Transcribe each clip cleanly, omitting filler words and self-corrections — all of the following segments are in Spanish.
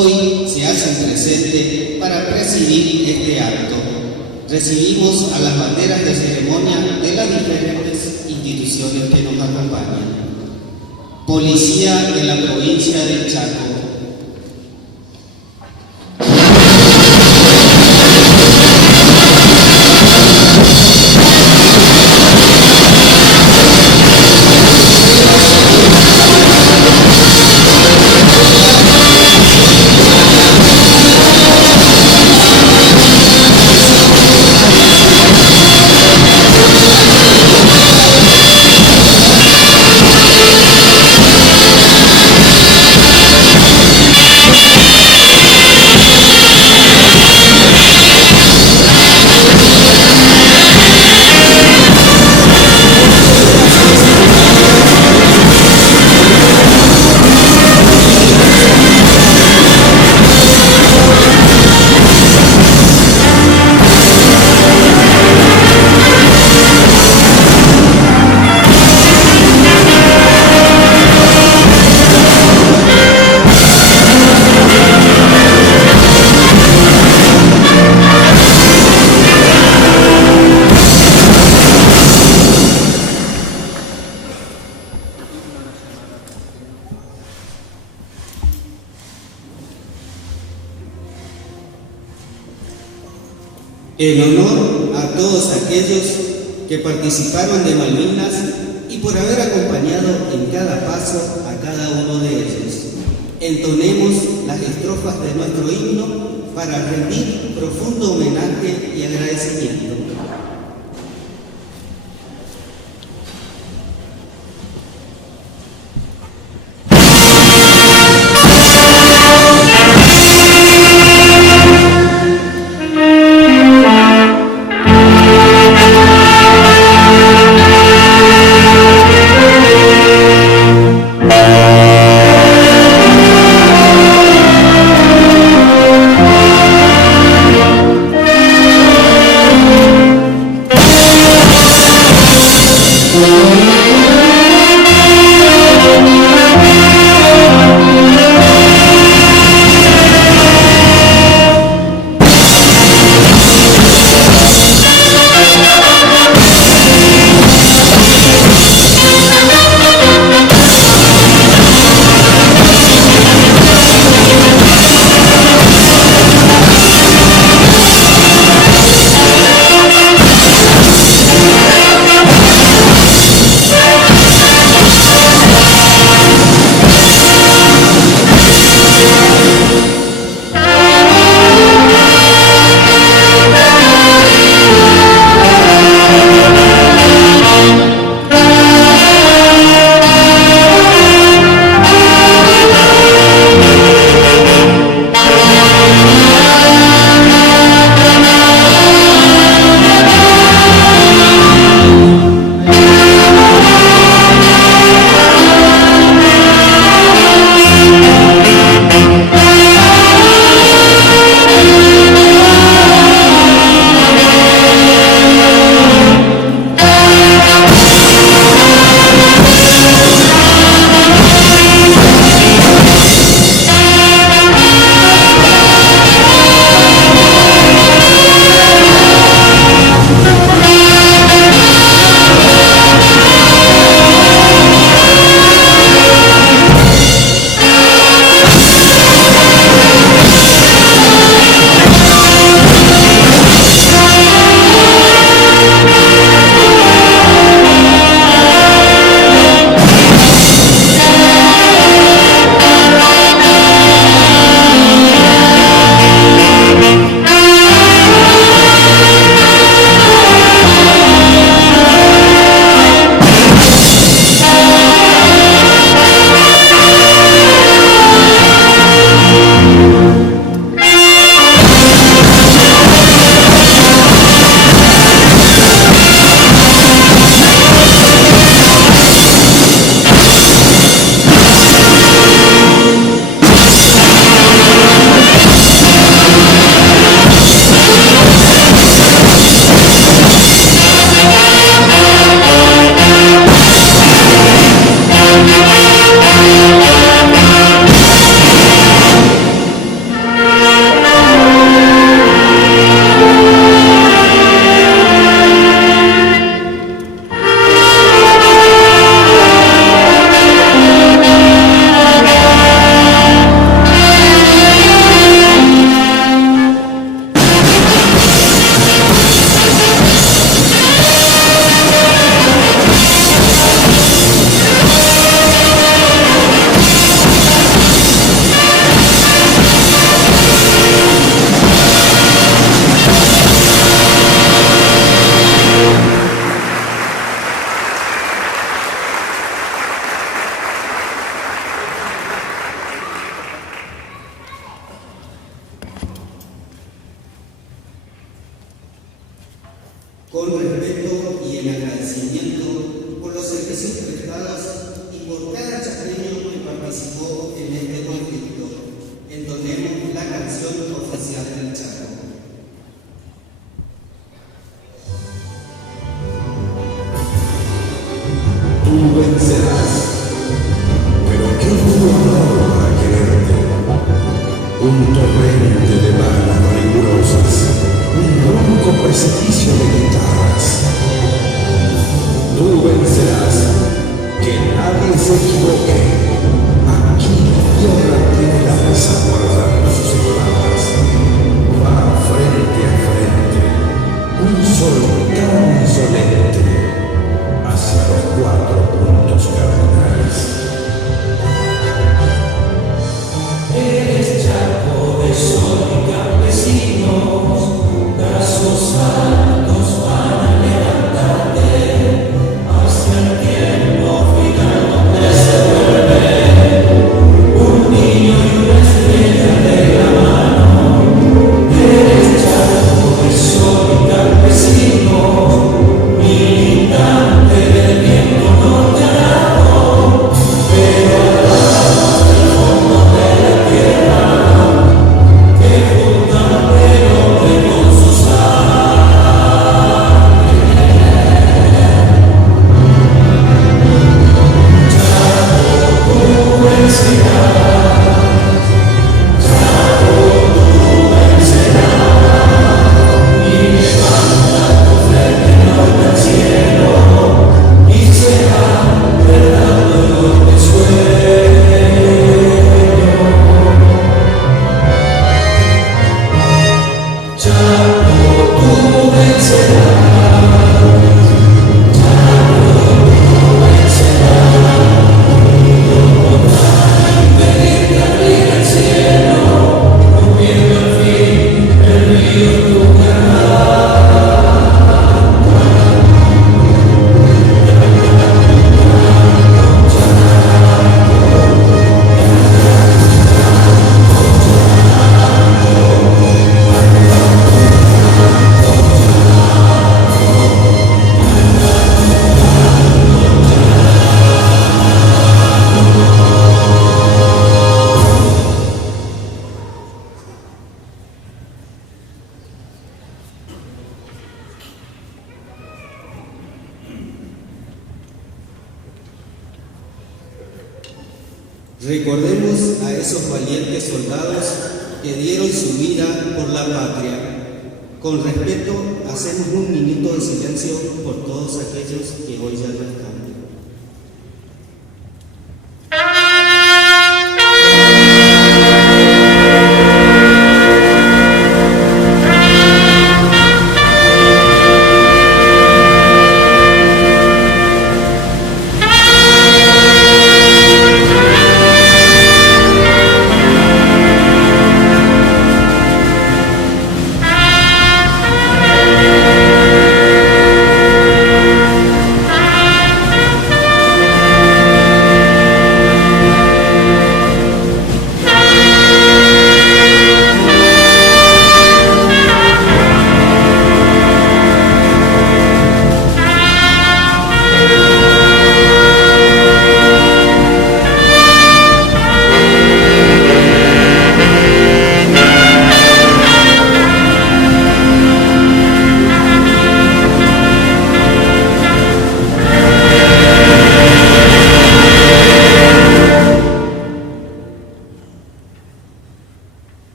hoy se hacen presente para presidir este acto. Recibimos a las banderas de ceremonia de las diferentes instituciones que nos acompañan. Policía de la provincia de Chaco. En honor a todos aquellos que participaron de Malvinas y por haber acompañado en cada paso a cada uno de ellos, entonemos las estrofas de nuestro himno para rendir profundo homenaje y agradecimiento. en agradecimiento por los servicios prestados y por cada chaqueño que participó en este conflicto, entonemos la canción oficial del Chaco. Tú vencerás, pero qué duro amor para quererte. Un torrente de balas rigurosas, un ronco precipicio de guitarras. Tú vencerás, que nadie se equivoque. Aquí tierra tiene la mesa guardando sus espadas. Va frente a frente, un sol tan insolente hacia los 4 puntos cardinales. Eres Chaco de sol y campesinos, brazos altos van a levantarte hacia el tiempo final donde se vuelve un niño y una estrella de la mano. Eres Chaco de sol y campesinos, militante del viento norteado, pero hablamos del fondo de la tierra que junta el hombre con su sangre. Chaco, tú vencerás. Chaco, tú vencerás. Y levanta tu frente norte al cielo y será verdad lo que sueño. Chaco, tú vencerás. Chaco, tú vencerás. No podrá impedir que abrir el cielo, rompiendo al fin el río tu garganta. Recordemos a esos valientes soldados que dieron su vida por la patria. Con respeto, hacemos un minuto de silencio por todos aquellos que hoy ya no están.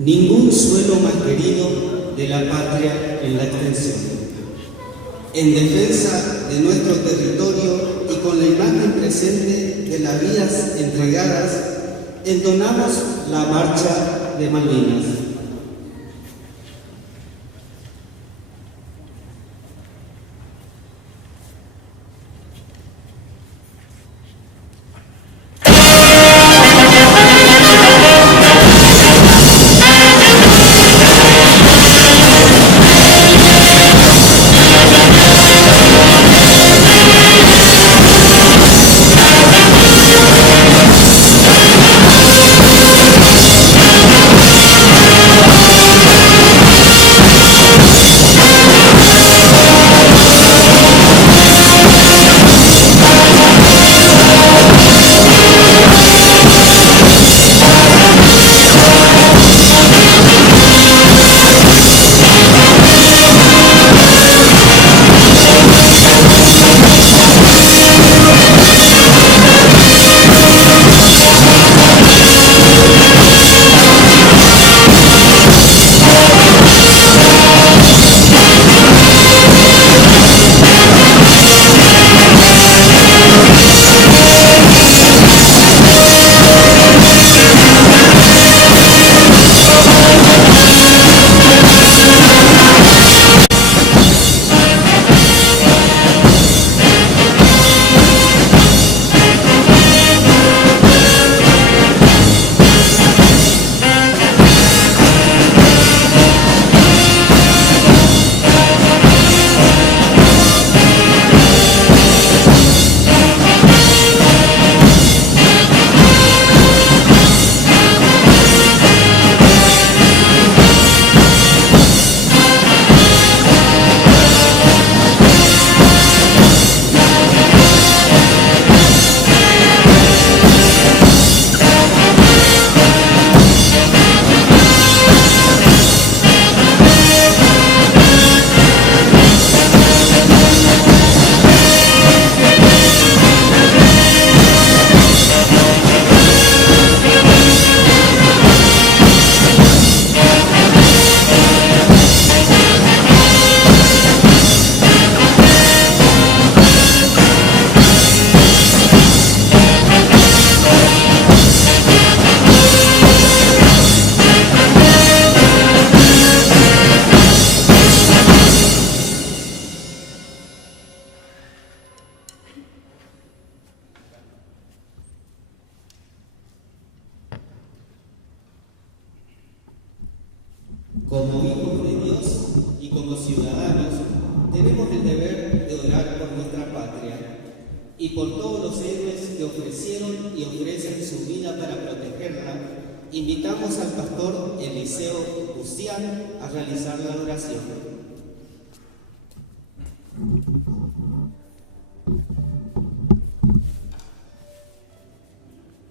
Ningún suelo más querido de la patria en la extensión. En defensa de nuestro territorio y con la imagen presente de las vidas entregadas, entonamos la marcha de Malvinas. Como hijos de Dios y como ciudadanos, tenemos el deber de orar por nuestra patria y por todos los héroes que ofrecieron y ofrecen su vida para protegerla. Invitamos al pastor Eliseo Bucián a realizar la oración.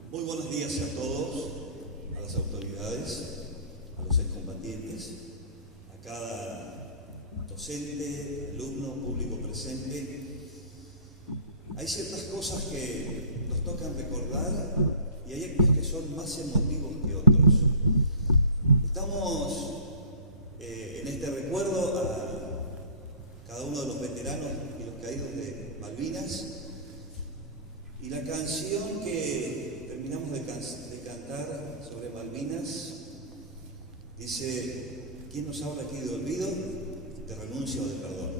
Muy buenos días a todos, a las autoridades, a los excombatientes, a cada docente, alumno, público presente. Hay ciertas cosas que nos tocan recordar y hay aquellos que son más emotivos que otros. Estamos en este recuerdo a cada uno de los veteranos y los caídos de Malvinas, y la canción que terminamos de cantar sobre Malvinas dice: ¿quién nos habla aquí de olvido, de renuncia o de perdón?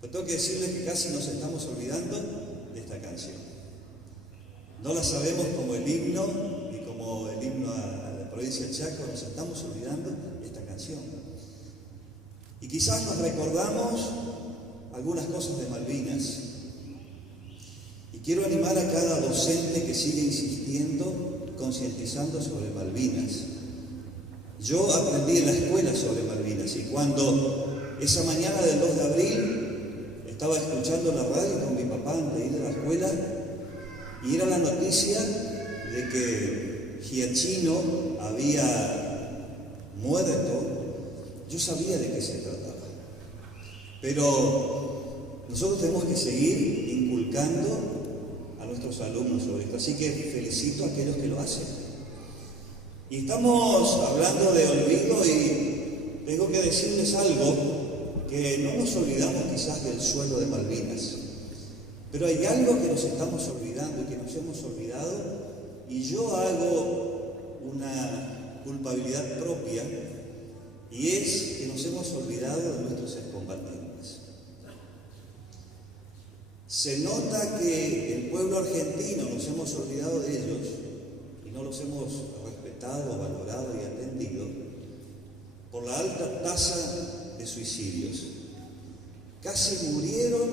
Pues tengo que decirles que casi nos estamos olvidando de esta canción. No la sabemos como el himno, ni como el himno a la provincia de Chaco, nos estamos olvidando de esta canción. Y quizás nos recordamos algunas cosas de Malvinas. Y quiero animar a cada docente que sigue insistiendo, concientizando sobre Malvinas. Yo aprendí en la escuela sobre Malvinas, y cuando esa mañana del 2 de abril estaba escuchando la radio con mi papá antes de ir a la escuela, y era la noticia de que Giachino había muerto, yo sabía de qué se trataba. Pero nosotros tenemos que seguir inculcando a nuestros alumnos sobre esto, así que felicito a aquellos que lo hacen. Y estamos hablando de olvido, y tengo que decirles algo, que no nos olvidamos quizás del suelo de Malvinas, pero hay algo que nos estamos olvidando y que nos hemos olvidado, y yo hago una culpabilidad propia, y es que nos hemos olvidado de nuestros excombatientes. Se nota que el pueblo argentino nos hemos olvidado de ellos y no los hemos respetado, valorado y atendido por la alta tasa de suicidios. Casi murieron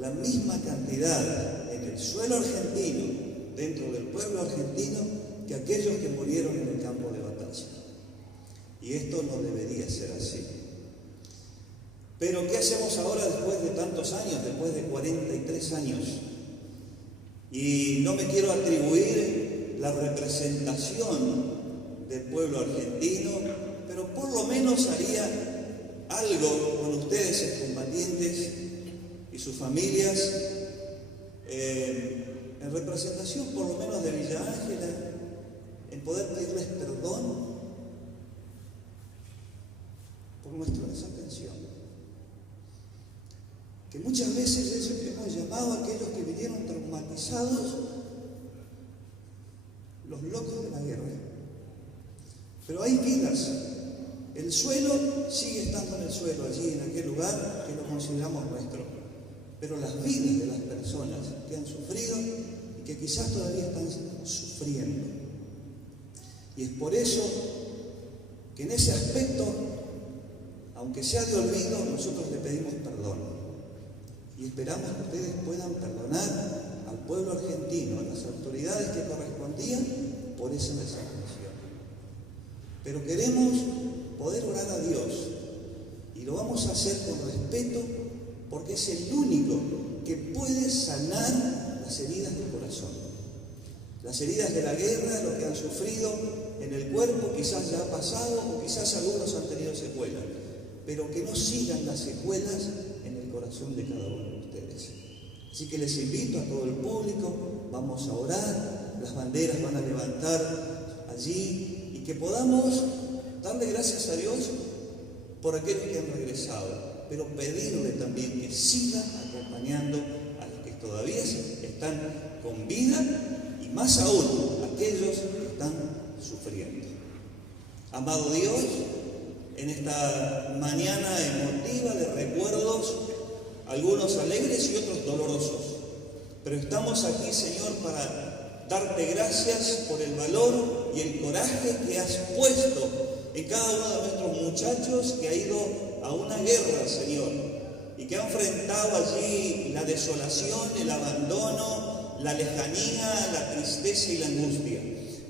la misma cantidad en el suelo argentino, dentro del pueblo argentino, que aquellos que murieron en el campo de batalla. Y esto no debería ser así. Pero ¿qué hacemos ahora después de tantos años, después de 43 años? Y no me quiero atribuir la representación del pueblo argentino, pero por lo menos haría algo con ustedes, excombatientes y sus familias, en representación por lo menos de Villa Ángela, en poder pedirles perdón por nuestra desatención. Que muchas veces hemos llamado a aquellos que vinieron traumatizados los locos de la guerra. Pero hay vidas. El suelo sigue estando en el suelo, allí, en aquel lugar que lo consideramos nuestro. Pero las vidas de las personas que han sufrido y que quizás todavía están sufriendo. Y es por eso que en ese aspecto, aunque sea de olvido, nosotros le pedimos perdón. Y esperamos que ustedes puedan perdonar al pueblo argentino, a las autoridades que correspondían por esa desatención. Pero queremos poder orar a Dios, y lo vamos a hacer con respeto, porque es el único que puede sanar las heridas del corazón. Las heridas de la guerra, lo que han sufrido en el cuerpo, quizás ya ha pasado, o quizás algunos han tenido secuelas, pero que no sigan las secuelas en el corazón de cada uno de ustedes. Así que les invito a todo el público, vamos a orar, las banderas van a levantar allí, y que podamos darle gracias a Dios por aquellos que han regresado, pero pedirle también que siga acompañando a los que todavía están con vida, y más aún aquellos que están sufriendo. Amado Dios, en esta mañana emotiva de recuerdos, algunos alegres y otros dolorosos, pero estamos aquí, Señor, para darte gracias por el valor y el coraje que has puesto en cada uno de nuestros muchachos que ha ido a una guerra, Señor, y que ha enfrentado allí la desolación, el abandono, la lejanía, la tristeza y la angustia,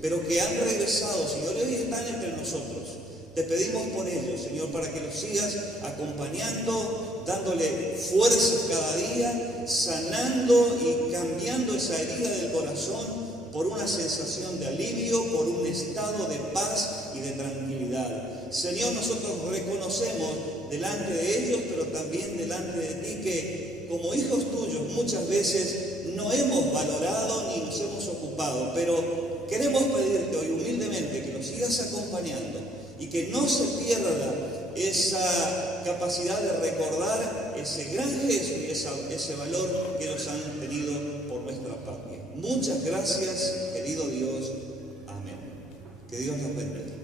pero que han regresado, Señor, y hoy están entre nosotros. Te pedimos por ellos, Señor, para que los sigas acompañando, dándole fuerzas cada día, sanando y cambiando esa herida del corazón por una sensación de alivio, por un estado de paz y de tranquilidad. Señor, nosotros reconocemos delante de ellos, pero también delante de ti, que como hijos tuyos muchas veces no hemos valorado ni nos hemos ocupado, pero queremos pedirte hoy humildemente que los sigas acompañando y que no se pierda esa capacidad de recordar ese gran gesto y ese valor que ellos han tenido por nuestra patria. Muchas gracias, querido Dios. Amén. Que Dios nos bendiga.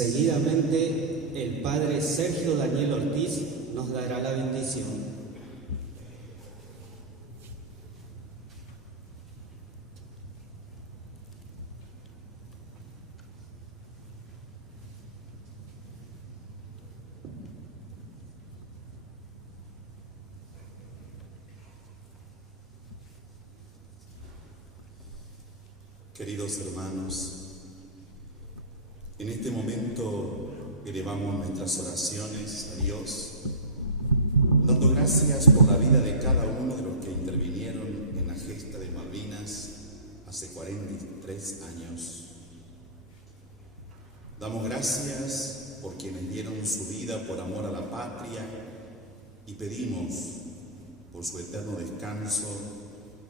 Seguidamente, el Padre Sergio Daniel Ortiz nos dará la bendición. Queridos hermanos, en este momento elevamos nuestras oraciones a Dios, dando gracias por la vida de cada uno de los que intervinieron en la gesta de Malvinas hace 43 años. Damos gracias por quienes dieron su vida por amor a la patria y pedimos por su eterno descanso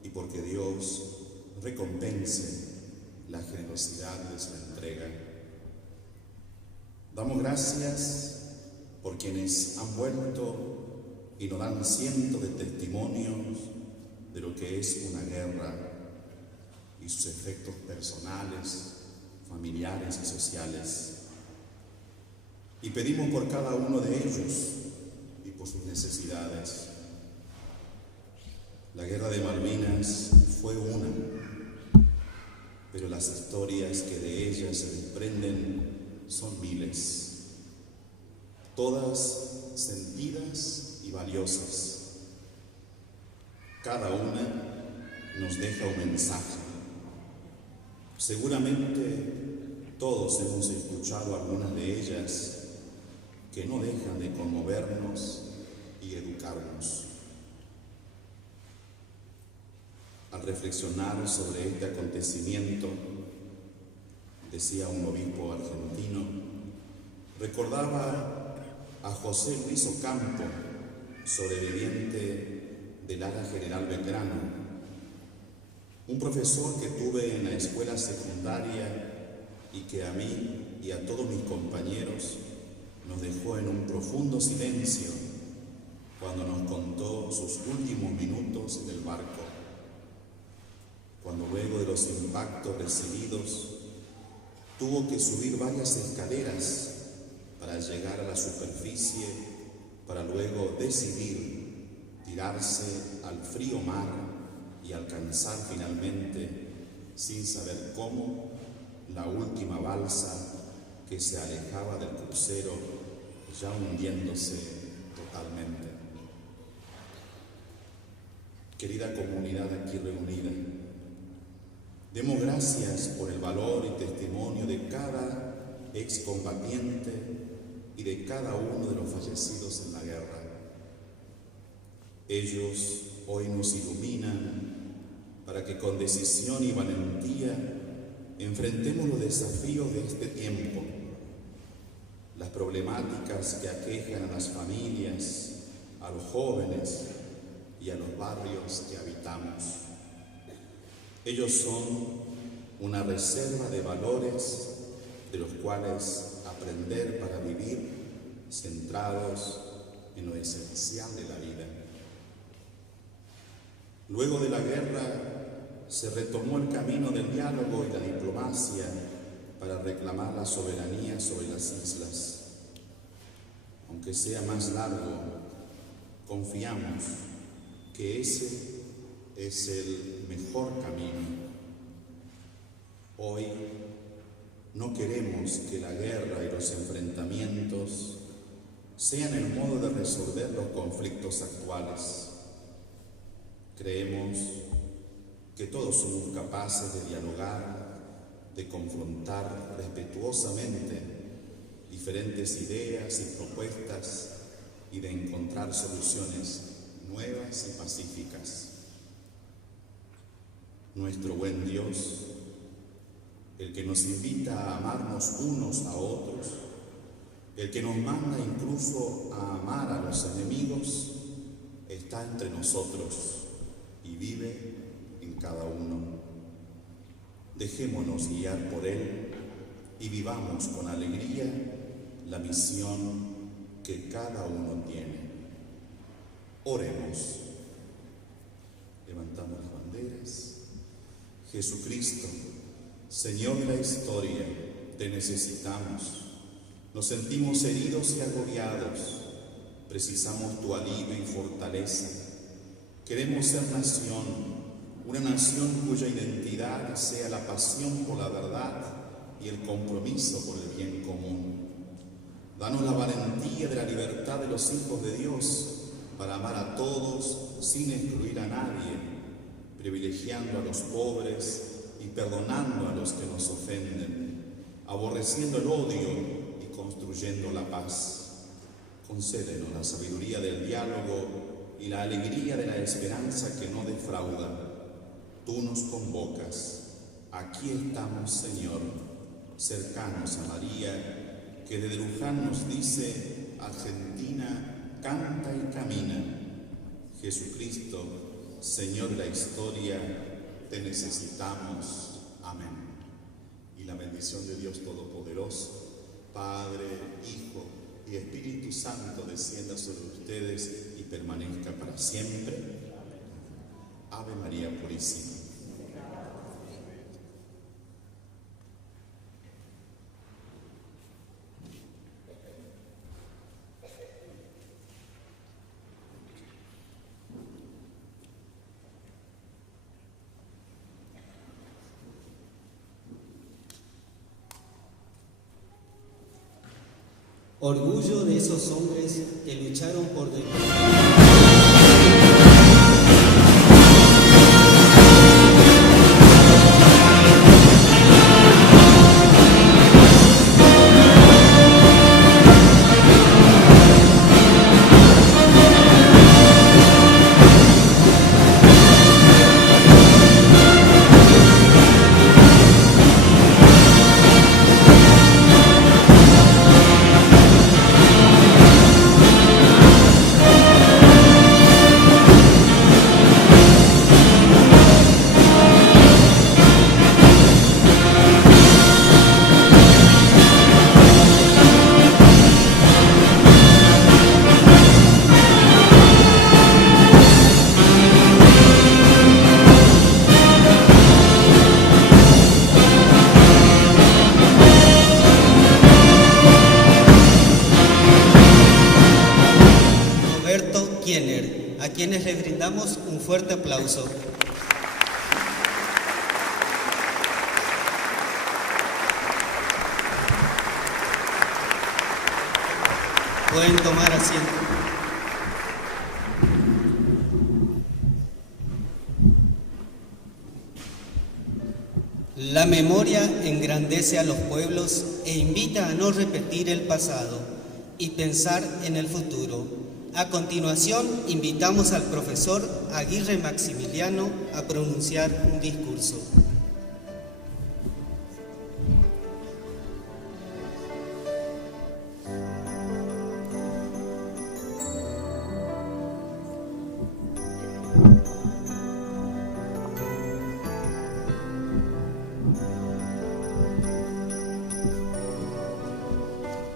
y porque Dios recompense la generosidad de su entrega. Damos gracias por quienes han vuelto y nos dan cientos de testimonios de lo que es una guerra y sus efectos personales, familiares y sociales. Y pedimos por cada uno de ellos y por sus necesidades. La guerra de Malvinas fue una, pero las historias que de ella se desprenden son miles, todas sentidas y valiosas. Cada una nos deja un mensaje. Seguramente todos hemos escuchado algunas de ellas que no dejan de conmovernos y educarnos. Al reflexionar sobre este acontecimiento, decía un obispo argentino, recordaba a José Luis Ocampo, sobreviviente del Ala General Belgrano, un profesor que tuve en la escuela secundaria y que a mí y a todos mis compañeros nos dejó en un profundo silencio cuando nos contó sus últimos minutos en el barco, cuando luego de los impactos recibidos tuvo que subir varias escaleras para llegar a la superficie, para luego decidir tirarse al frío mar y alcanzar finalmente, sin saber cómo, la última balsa que se alejaba del crucero, ya hundiéndose totalmente. Querida comunidad aquí reunida, demos gracias por el valor y testimonio de cada excombatiente y de cada uno de los fallecidos en la guerra. Ellos hoy nos iluminan para que con decisión y valentía enfrentemos los desafíos de este tiempo, las problemáticas que aquejan a las familias, a los jóvenes y a los barrios que habitamos. Ellos son una reserva de valores de los cuales aprender para vivir centrados en lo esencial de la vida. Luego de la guerra se retomó el camino del diálogo y la diplomacia para reclamar la soberanía sobre las islas. Aunque sea más largo, confiamos que ese es el mejor camino. Hoy no queremos que la guerra y los enfrentamientos sean el modo de resolver los conflictos actuales. Creemos que todos somos capaces de dialogar, de confrontar respetuosamente diferentes ideas y propuestas y de encontrar soluciones nuevas y pacíficas. Nuestro buen Dios, el que nos invita a amarnos unos a otros, el que nos manda incluso a amar a los enemigos, está entre nosotros y vive en cada uno. Dejémonos guiar por Él y vivamos con alegría la misión que cada uno tiene. Oremos. Levantamos las banderas. Jesucristo, Señor de la historia, te necesitamos. Nos sentimos heridos y agobiados. Precisamos tu alivio y fortaleza. Queremos ser nación, una nación cuya identidad sea la pasión por la verdad y el compromiso por el bien común. Danos la valentía de la libertad de los hijos de Dios para amar a todos sin excluir a nadie, privilegiando a los pobres y perdonando a los que nos ofenden, aborreciendo el odio y construyendo la paz. Concédenos la sabiduría del diálogo y la alegría de la esperanza que no defrauda. Tú nos convocas. Aquí estamos, Señor, cercanos a María, que desde Luján nos dice: Argentina, canta y camina. Jesucristo, Señor de la historia, te necesitamos. Amén. Y la bendición de Dios Todopoderoso, Padre, Hijo y Espíritu Santo, descienda sobre ustedes y permanezca para siempre. Ave María Purísima. Orgullo de esos hombres que lucharon por a quienes les brindamos un fuerte aplauso. Pueden tomar asiento. La memoria engrandece a los pueblos e invita a no repetir el pasado y pensar en el futuro. A continuación, invitamos al profesor Aguirre Maximiliano a pronunciar un discurso.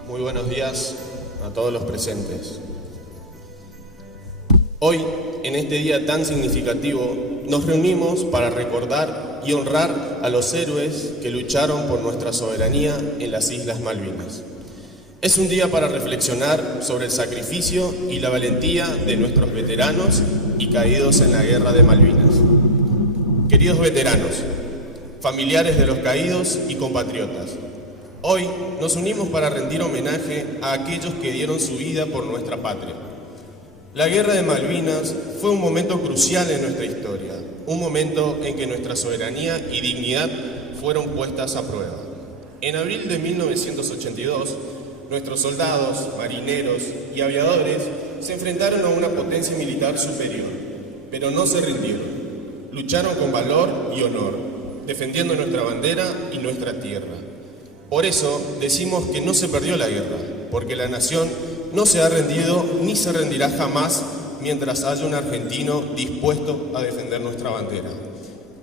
Muy buenos días a todos los presentes. Hoy, en este día tan significativo, nos reunimos para recordar y honrar a los héroes que lucharon por nuestra soberanía en las Islas Malvinas. Es un día para reflexionar sobre el sacrificio y la valentía de nuestros veteranos y caídos en la Guerra de Malvinas. Queridos veteranos, familiares de los caídos y compatriotas, hoy nos unimos para rendir homenaje a aquellos que dieron su vida por nuestra patria. La Guerra de Malvinas fue un momento crucial en nuestra historia, un momento en que nuestra soberanía y dignidad fueron puestas a prueba. En abril de 1982, nuestros soldados, marineros y aviadores se enfrentaron a una potencia militar superior, pero no se rindieron. Lucharon con valor y honor, defendiendo nuestra bandera y nuestra tierra. Por eso decimos que no se perdió la guerra, porque la nación no se ha rendido ni se rendirá jamás mientras haya un argentino dispuesto a defender nuestra bandera.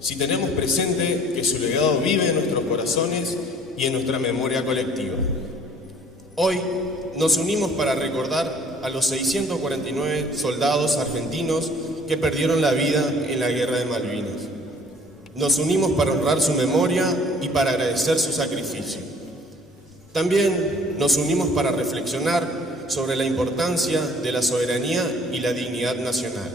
Si tenemos presente que su legado vive en nuestros corazones y en nuestra memoria colectiva. Hoy nos unimos para recordar a los 649 soldados argentinos que perdieron la vida en la Guerra de Malvinas. Nos unimos para honrar su memoria y para agradecer su sacrificio. También nos unimos para reflexionar sobre la importancia de la soberanía y la dignidad nacional.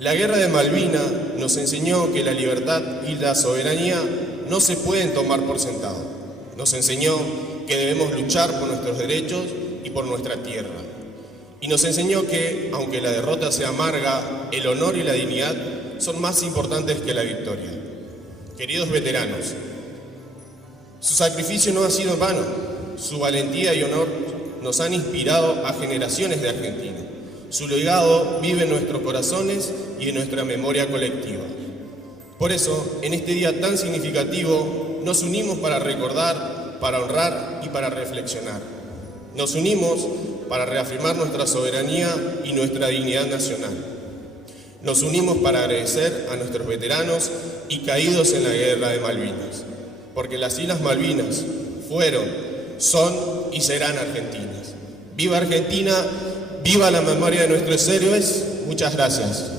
La Guerra de Malvinas nos enseñó que la libertad y la soberanía no se pueden tomar por sentado. Nos enseñó que debemos luchar por nuestros derechos y por nuestra tierra. Y nos enseñó que, aunque la derrota sea amarga, el honor y la dignidad son más importantes que la victoria. Queridos veteranos, su sacrificio no ha sido en vano. Su valentía y honor nos han inspirado a generaciones de argentinos. Su legado vive en nuestros corazones y en nuestra memoria colectiva. Por eso, en este día tan significativo, nos unimos para recordar, para honrar y para reflexionar. Nos unimos para reafirmar nuestra soberanía y nuestra dignidad nacional. Nos unimos para agradecer a nuestros veteranos y caídos en la Guerra de Malvinas, porque las Islas Malvinas fueron, son y serán argentinas. ¡Viva Argentina! ¡Viva la memoria de nuestros héroes! Muchas gracias.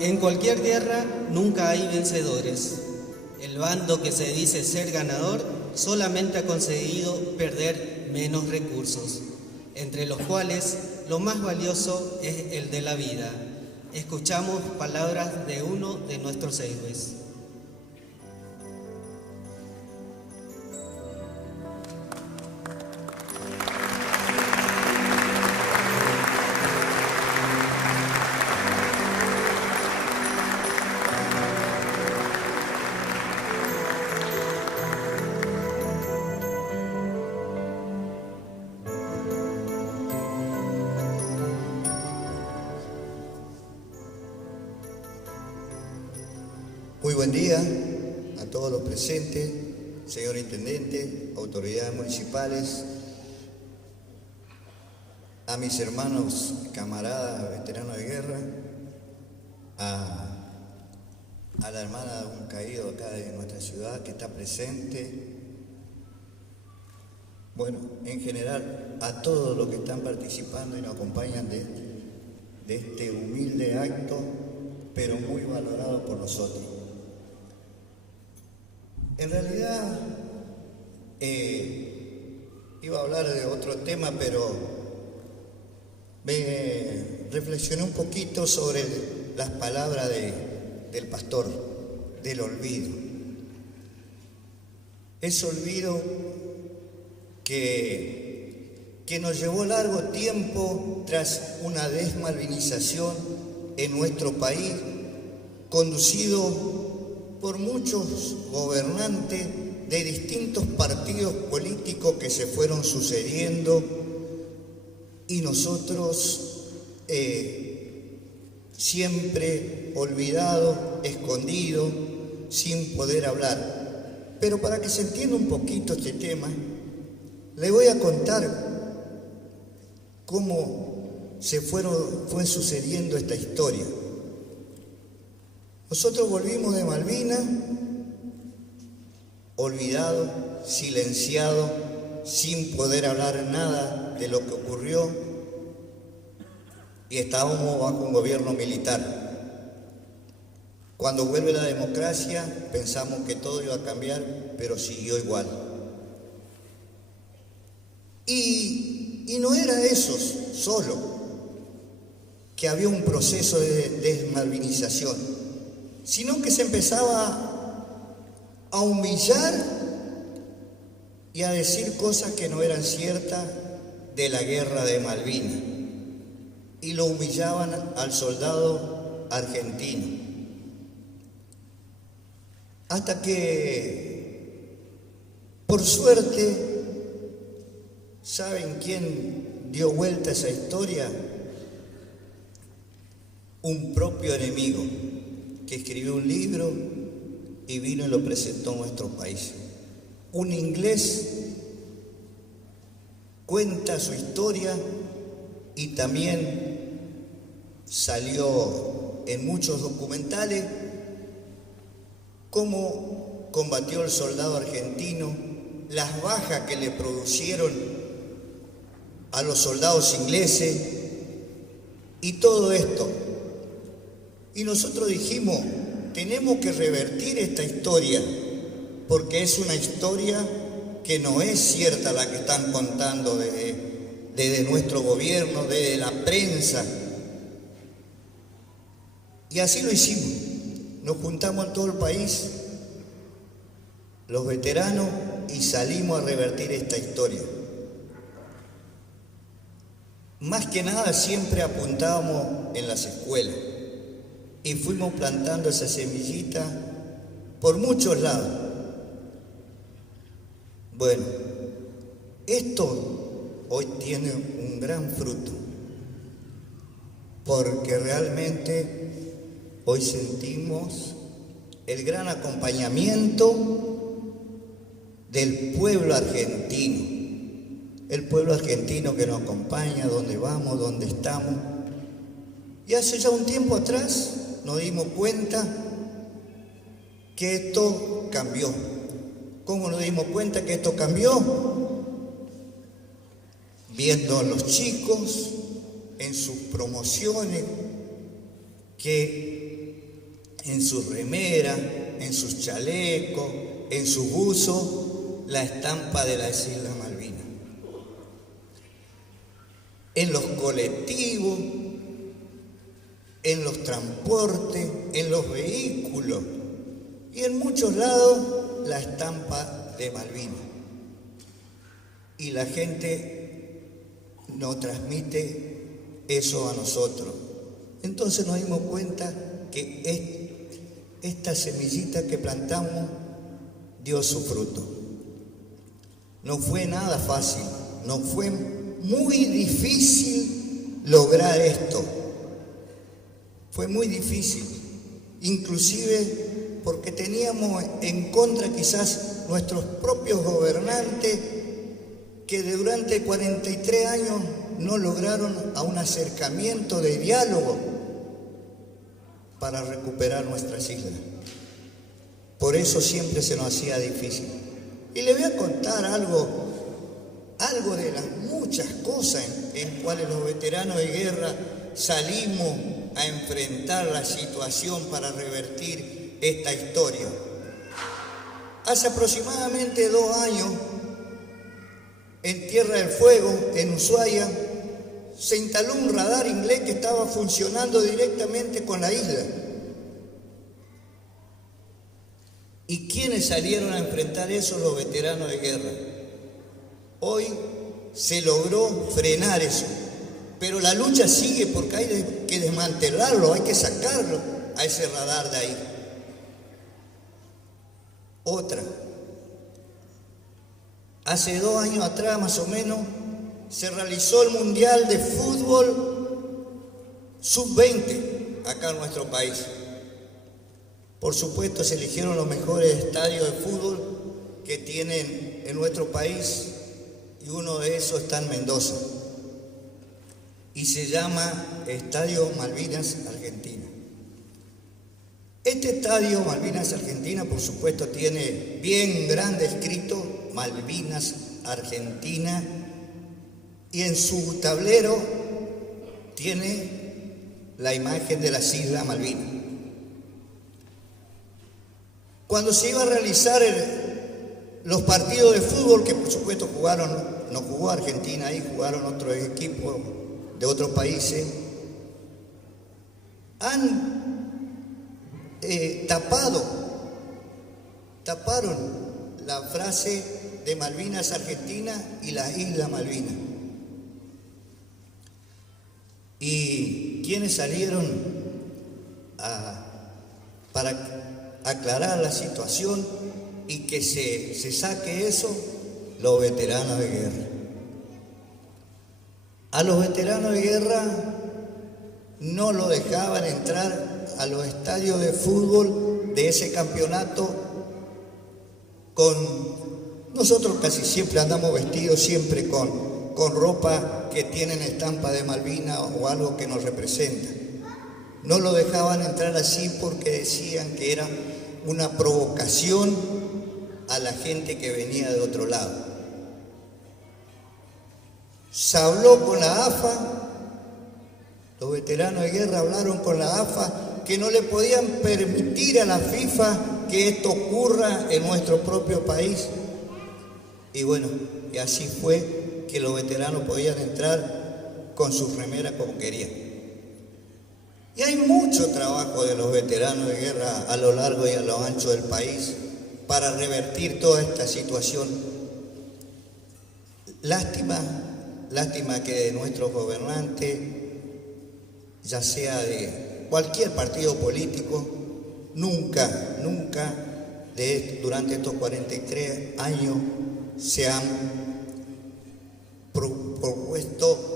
En cualquier guerra nunca hay vencedores. El bando que se dice ser ganador solamente ha conseguido perder menos recursos, entre los cuales lo más valioso es el de la vida. Escuchamos palabras de uno de nuestros héroes. Muy buen día a todos los presentes, señor Intendente, autoridades municipales, a mis hermanos, camaradas, veteranos de guerra, a la hermana de un caído acá de nuestra ciudad que está presente, bueno, en general a todos los que están participando y nos acompañan de este humilde acto, pero muy valorado por nosotros. En realidad, iba a hablar de otro tema, pero me reflexioné un poquito sobre las palabras del pastor, del olvido. Ese olvido que nos llevó largo tiempo tras una desmalvinización en nuestro país, conducido por muchos gobernantes de distintos partidos políticos que se fueron sucediendo y nosotros siempre olvidados, escondidos, sin poder hablar. Pero para que se entienda un poquito este tema, le voy a contar cómo fue sucediendo esta historia. Nosotros volvimos de Malvinas, olvidados, silenciados, sin poder hablar nada de lo que ocurrió, y estábamos bajo un gobierno militar. Cuando vuelve la democracia, pensamos que todo iba a cambiar, pero siguió igual. Y no era eso solo, que había un proceso de desmalvinización, sino que se empezaba a humillar y a decir cosas que no eran ciertas de la guerra de Malvinas, y lo humillaban al soldado argentino. Hasta que, por suerte, ¿saben quién dio vuelta a esa historia? Un propio enemigo que escribió un libro y vino y lo presentó en nuestro país. Un inglés cuenta su historia y también salió en muchos documentales cómo combatió el soldado argentino, las bajas que le producieron a los soldados ingleses y todo esto. Y nosotros dijimos, tenemos que revertir esta historia, porque es una historia que no es cierta la que están contando desde nuestro gobierno, desde la prensa. Y así lo hicimos. Nos juntamos en todo el país, los veteranos, y salimos a revertir esta historia. Más que nada siempre apuntábamos en las escuelas y fuimos plantando esa semillita por muchos lados. Bueno, esto hoy tiene un gran fruto, porque realmente hoy sentimos el gran acompañamiento del pueblo argentino, el pueblo argentino que nos acompaña donde vamos, donde estamos. Y hace ya un tiempo atrás nos dimos cuenta que esto cambió. ¿Cómo nos dimos cuenta que esto cambió? Viendo a los chicos en sus promociones, que en sus remeras, en sus chalecos, en sus buzos, la estampa de las Islas Malvinas. En los colectivos, en los transportes, en los vehículos y en muchos lados la estampa de Malvinas. Y la gente nos transmite eso a nosotros. Entonces nos dimos cuenta que esta semillita que plantamos dio su fruto. No fue nada fácil, no fue muy difícil lograr esto. Fue muy difícil, inclusive porque teníamos en contra quizás nuestros propios gobernantes que durante 43 años no lograron a un acercamiento de diálogo para recuperar nuestras islas. Por eso siempre se nos hacía difícil. Y le voy a contar algo de las muchas cosas en cuales los veteranos de guerra salimos a enfrentar la situación para revertir esta historia. Hace aproximadamente 2 años, en Tierra del Fuego, en Ushuaia, se instaló un radar inglés que estaba funcionando directamente con la isla. ¿Y quiénes salieron a enfrentar eso? Los veteranos de guerra. Hoy se logró frenar eso, pero la lucha sigue porque hay que desmantelarlo, hay que sacarlo a ese radar de ahí. Otra. Hace 2 años atrás, más o menos, se realizó el Mundial de Fútbol Sub-20 acá en nuestro país. Por supuesto, se eligieron los mejores estadios de fútbol que tienen en nuestro país y uno de esos está en Mendoza. y se llama Estadio Malvinas Argentina. Este Estadio Malvinas Argentina, por supuesto, tiene bien grande escrito Malvinas Argentina, y en su tablero tiene la imagen de las Islas Malvinas. Cuando se iba a realizar los partidos de fútbol, que por supuesto no jugó Argentina ahí, jugaron otros equipos de otros países, taparon la frase de Malvinas Argentina y las Islas Malvinas. ¿Y quiénes salieron para aclarar la situación y que se saque eso? Los veteranos de guerra. A los veteranos de guerra no lo dejaban entrar a los estadios de fútbol de ese campeonato. Nosotros casi siempre andamos vestidos siempre con ropa que tienen estampa de Malvinas o algo que nos representa. No lo dejaban entrar así porque decían que era una provocación a la gente que venía de otro lado. Se habló con la AFA, los veteranos de guerra hablaron con la AFA que no le podían permitir a la FIFA que esto ocurra en nuestro propio país. Y bueno, y así fue que los veteranos podían entrar con sus remeras como querían. Y hay mucho trabajo de los veteranos de guerra a lo largo y a lo ancho del país para revertir toda esta situación. Lástima que nuestros gobernantes, ya sea de cualquier partido político, nunca durante estos 43 años se han propuesto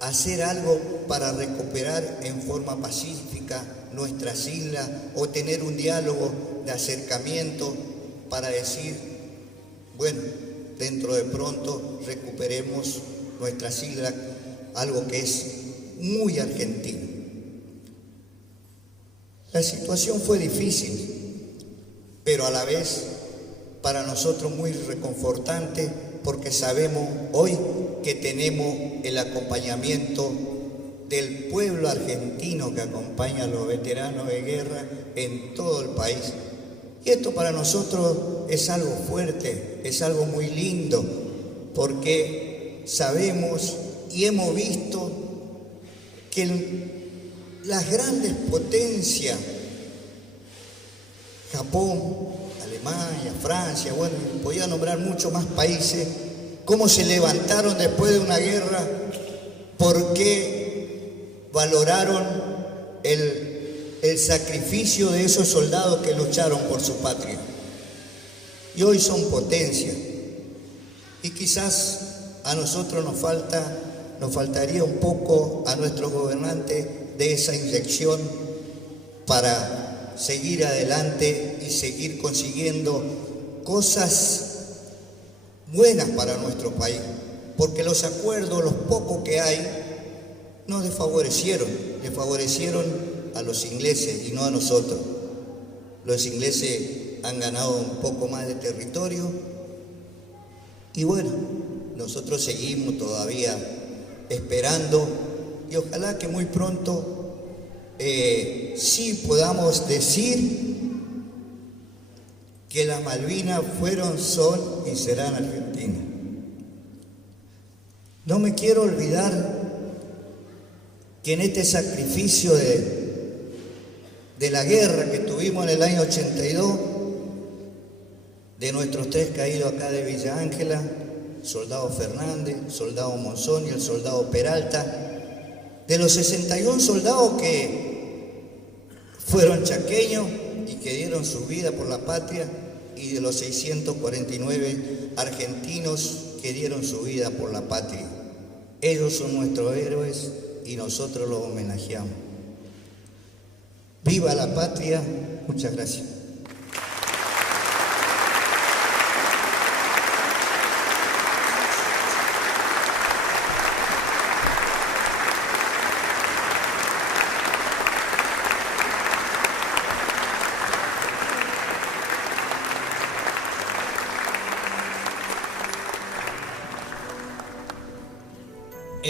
hacer algo para recuperar en forma pacífica nuestras islas o tener un diálogo de acercamiento para decir, bueno, dentro de pronto recuperemos nuestras islas, algo que es muy argentino. La situación fue difícil, pero a la vez para nosotros muy reconfortante, porque sabemos hoy que tenemos el acompañamiento del pueblo argentino que acompaña a los veteranos de guerra en todo el país. Y esto para nosotros es algo fuerte, es algo muy lindo, porque sabemos y hemos visto que las grandes potencias, Japón, Alemania, Francia, bueno, podía nombrar muchos más países, cómo se levantaron después de una guerra, porque valoraron el sacrificio de esos soldados que lucharon por su patria. Y hoy son potencias. Y quizás a nosotros nos faltaría un poco a nuestros gobernantes de esa inyección para seguir adelante y seguir consiguiendo cosas buenas para nuestro país, porque los acuerdos, los pocos que hay, nos desfavorecieron a los ingleses y no a nosotros. Los ingleses han ganado un poco más de territorio y bueno, nosotros seguimos todavía esperando y ojalá que muy pronto sí podamos decir que las Malvinas fueron, son y serán argentinas. No me quiero olvidar que en este sacrificio de la guerra que tuvimos en el año 82, de nuestros 3 caídos acá de Villa Ángela, soldado Fernández, soldado Monzón y el soldado Peralta, de los 61 soldados que fueron chaqueños y que dieron su vida por la patria, y de los 649 argentinos que dieron su vida por la patria. Ellos son nuestros héroes y nosotros los homenajeamos. ¡Viva la patria! Muchas gracias.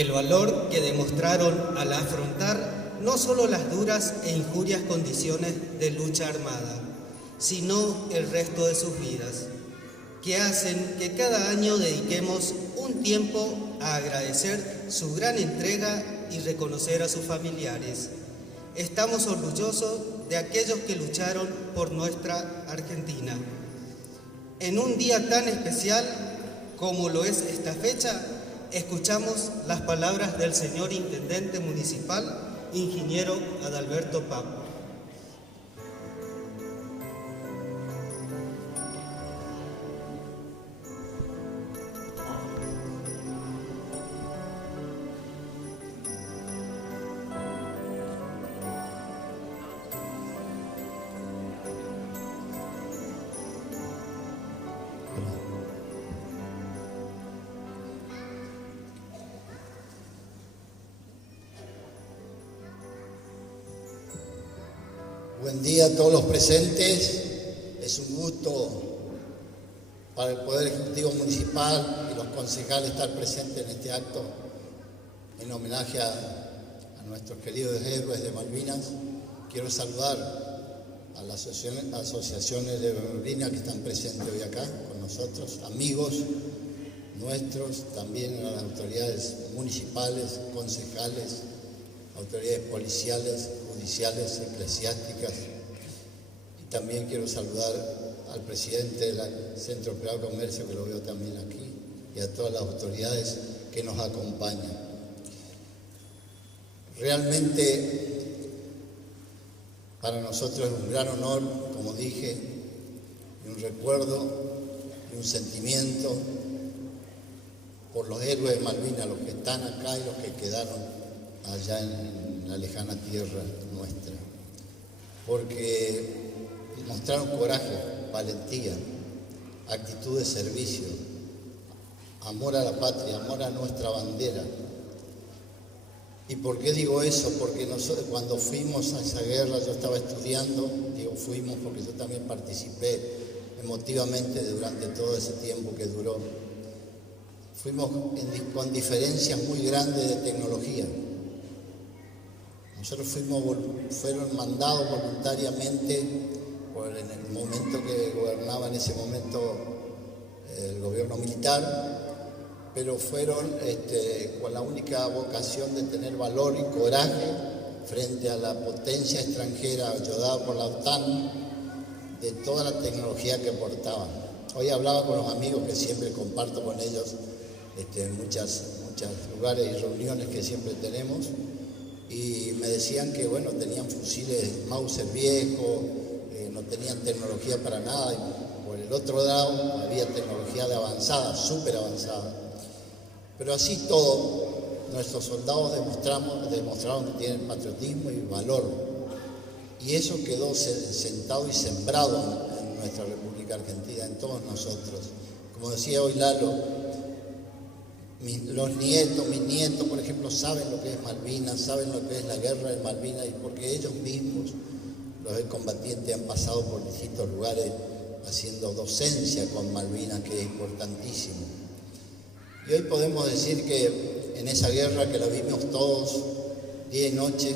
el valor que demostraron al afrontar no solo las duras e injurias condiciones de lucha armada, sino el resto de sus vidas, que hacen que cada año dediquemos un tiempo a agradecer su gran entrega y reconocer a sus familiares. Estamos orgullosos de aquellos que lucharon por nuestra Argentina. En un día tan especial como lo es esta fecha, escuchamos las palabras del señor Intendente Municipal, ingeniero Adalberto Papo. Buen día a todos los presentes. Es un gusto para el Poder Ejecutivo Municipal y los concejales estar presentes en este acto en homenaje a nuestros queridos héroes de Malvinas. Quiero saludar a las asociaciones de Malvinas que están presentes hoy acá con nosotros, amigos nuestros, también a las autoridades municipales, concejales, autoridades policiales, judiciales, eclesiásticas. Y también quiero saludar al presidente del Centro Privado de Comercio, que lo veo también aquí, y a todas las autoridades que nos acompañan. Realmente para nosotros es un gran honor, como dije, y un recuerdo y un sentimiento por los héroes de Malvinas, los que están acá y los que quedaron allá en la lejana tierra nuestra, porque mostraron coraje, valentía, actitud de servicio, amor a la patria, amor a nuestra bandera. ¿Y por qué digo eso? Porque nosotros cuando fuimos a esa guerra, yo estaba estudiando, digo fuimos porque yo también participé emotivamente durante todo ese tiempo que duró. Fuimos con diferencias muy grandes de tecnología. Nosotros fueron mandados voluntariamente en el momento que gobernaba en ese momento el gobierno militar, pero fueron con la única vocación de tener valor y coraje frente a la potencia extranjera ayudada por la OTAN, de toda la tecnología que portaban. Hoy hablaba con los amigos que siempre comparto con ellos en muchos lugares y reuniones que siempre tenemos, y me decían que bueno, tenían fusiles Mauser viejos, no tenían tecnología para nada, y por el otro lado había tecnología de avanzada, súper avanzada. Pero así todo, nuestros soldados demostraron que tienen patriotismo y valor, y eso quedó sentado y sembrado en nuestra República Argentina, en todos nosotros. Como decía hoy Lalo, mis nietos, por ejemplo, saben lo que es Malvinas, saben lo que es la guerra de Malvinas, y porque ellos mismos, los excombatientes, han pasado por distintos lugares haciendo docencia con Malvinas, que es importantísimo. Y hoy podemos decir que en esa guerra que la vimos todos, día y noche,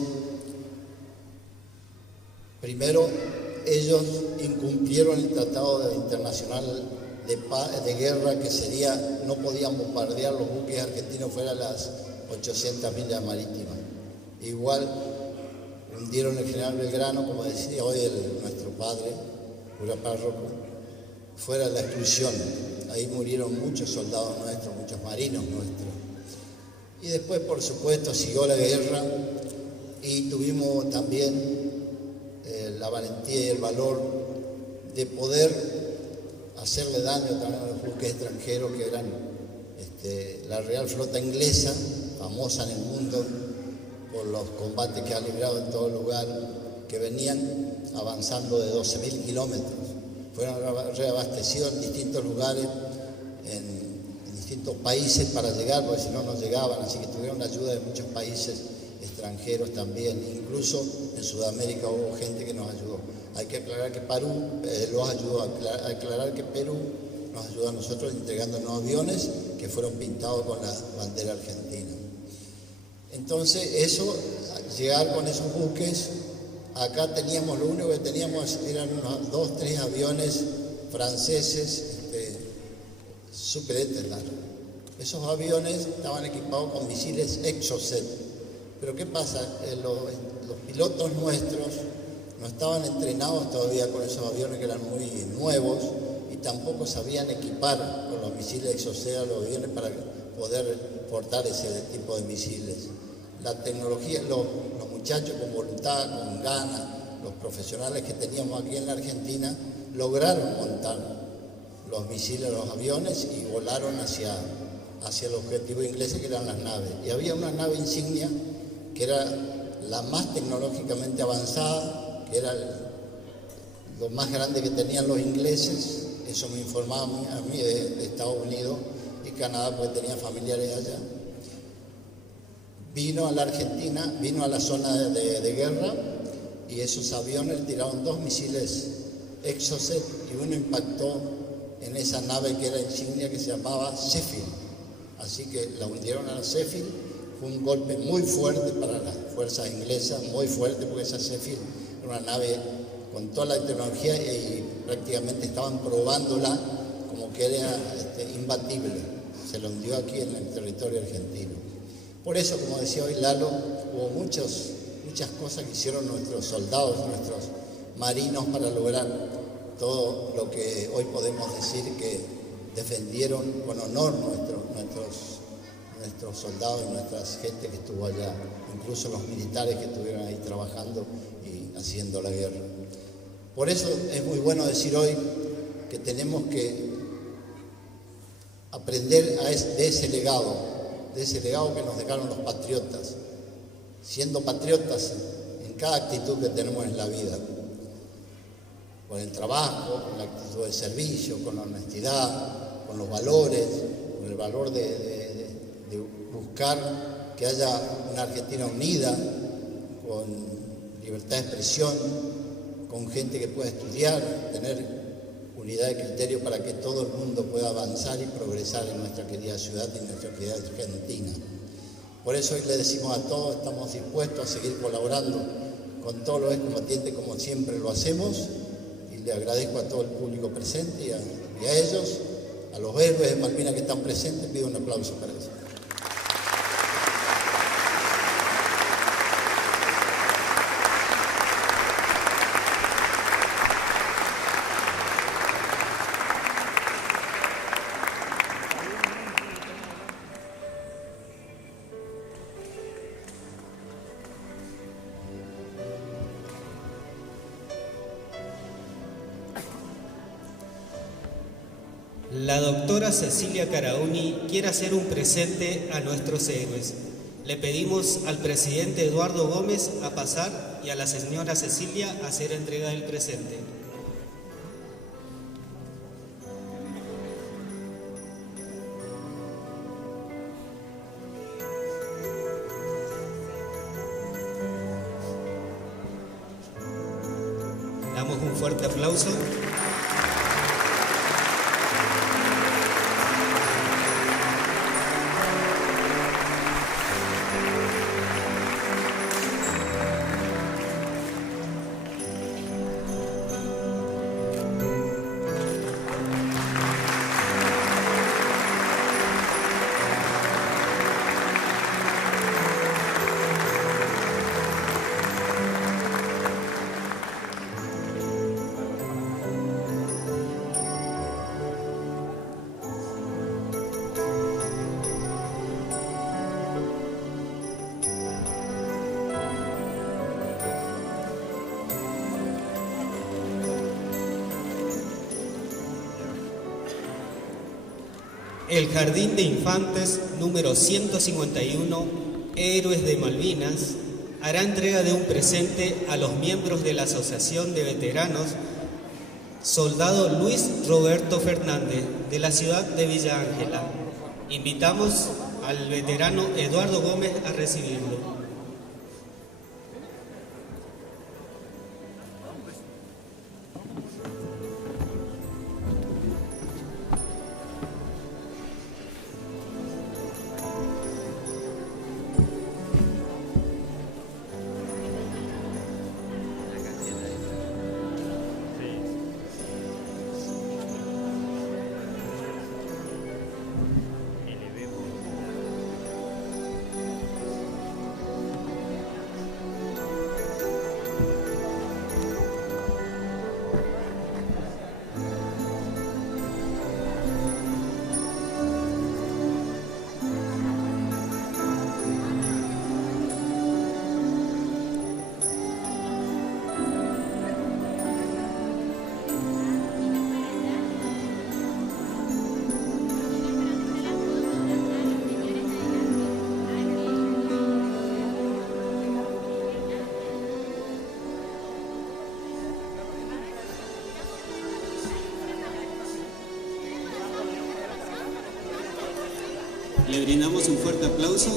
primero ellos incumplieron el Tratado Internacional de guerra, que sería, no podían bombardear los buques argentinos fuera de las 800 millas marítimas. Igual hundieron el General Belgrano, como decía hoy nuestro padre, cura párroco, fuera de la exclusión. Ahí murieron muchos soldados nuestros, muchos marinos nuestros. Y después, por supuesto, siguió la guerra y tuvimos también la valentía y el valor de poder hacerle daño también a los buques extranjeros, que eran la Real Flota Inglesa, famosa en el mundo por los combates que ha librado en todo lugar, que venían avanzando de 12.000 kilómetros. Fueron reabastecidos en distintos lugares, en distintos países para llegar, porque si no, no llegaban, así que tuvieron la ayuda de muchos países extranjeros también. Incluso en Sudamérica hubo gente que nos ayudó. Hay que aclarar que Perú los ayudó, aclarar que Perú nos ayudó a nosotros entregándonos aviones que fueron pintados con la bandera argentina. Entonces eso, llegar con esos buques, acá teníamos, lo único que teníamos eran unos 2, 3 aviones franceses, Super-Estelar. Esos aviones estaban equipados con misiles Exocet. Pero ¿qué pasa? Los pilotos nuestros no estaban entrenados todavía con esos aviones que eran muy nuevos y tampoco sabían equipar con los misiles Exocet a los aviones para poder portar ese tipo de misiles. La tecnología, los muchachos con voluntad, con ganas, los profesionales que teníamos aquí en la Argentina, lograron montar los misiles, los aviones y volaron hacia el objetivo inglés, que eran las naves. Y había una nave insignia que era la más tecnológicamente avanzada, que era lo más grande que tenían los ingleses. Eso me informaba a mí de Estados Unidos y Canadá, porque tenía familiares allá. Vino a la Argentina, vino a la zona de guerra, y esos aviones tiraron 2 misiles Exocet y uno impactó en esa nave que era insignia, que se llamaba Sheffield. Así que la hundieron a la Sheffield. Fue un golpe muy fuerte para las fuerzas inglesas, muy fuerte, porque esa Sheffield era una nave con toda la tecnología y prácticamente estaban probándola como que era imbatible. Se la hundió aquí en el territorio argentino. Por eso, como decía hoy Lalo, hubo muchas cosas que hicieron nuestros soldados, nuestros marinos, para lograr todo lo que hoy podemos decir que defendieron con honor nuestros soldados y nuestra gente que estuvo allá, incluso los militares que estuvieron ahí trabajando y haciendo la guerra. Por eso es muy bueno decir hoy que tenemos que aprender de ese legado que nos dejaron los patriotas, siendo patriotas en cada actitud que tenemos en la vida, con el trabajo, con la actitud de servicio, con la honestidad, con los valores, con el valor de buscar que haya una Argentina unida, con libertad de expresión, con gente que pueda estudiar, tener unidad de criterio para que todo el mundo pueda avanzar y progresar en nuestra querida ciudad y en nuestra querida Argentina. Por eso hoy le decimos a todos, estamos dispuestos a seguir colaborando con todos los excombatientes como siempre lo hacemos, y le agradezco a todo el público presente y a ellos, a los héroes de Malvinas que están presentes. Pido un aplauso para ellos. La doctora Cecilia Carauni quiere hacer un presente a nuestros héroes. Le pedimos al presidente Eduardo Gómez a pasar y a la señora Cecilia a hacer entrega del presente. Damos un fuerte aplauso. El Jardín de Infantes número 151, Héroes de Malvinas, hará entrega de un presente a los miembros de la Asociación de Veteranos Soldado Luis Roberto Fernández, de la ciudad de Villa Ángela. Invitamos al veterano Eduardo Gómez a recibirlo. Le brindamos un fuerte aplauso.